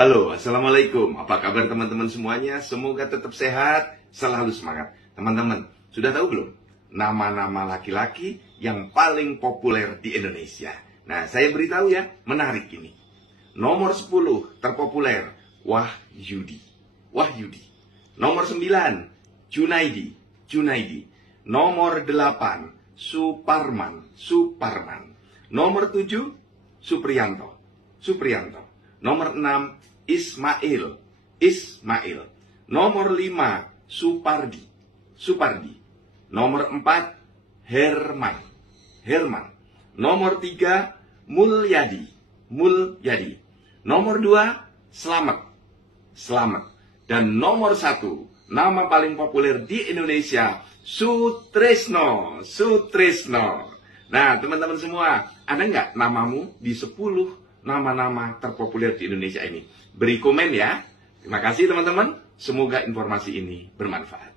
Halo, Assalamualaikum. Apa kabar teman-teman semuanya? Semoga tetap sehat, selalu semangat. Teman-teman, sudah tahu belum nama-nama laki-laki yang paling populer di Indonesia? Nah, saya beritahu ya, menarik ini. Nomor 10 terpopuler, Wahyudi. Nomor 9, Junaidi. Nomor 8, Suparman. Nomor 7, Supriyanto. Nomor 6, Ismail. Nomor 5, Supardi. Nomor 4, Herman. Nomor 3, Mulyadi. Nomor 2, Slamet. Dan nomor 1, nama paling populer di Indonesia, Sutrisno. Nah, teman-teman semua, ada nggak namamu di 10 nama-nama terpopuler di Indonesia ini? Beri komen ya. Terima kasih teman-teman. Semoga informasi ini bermanfaat.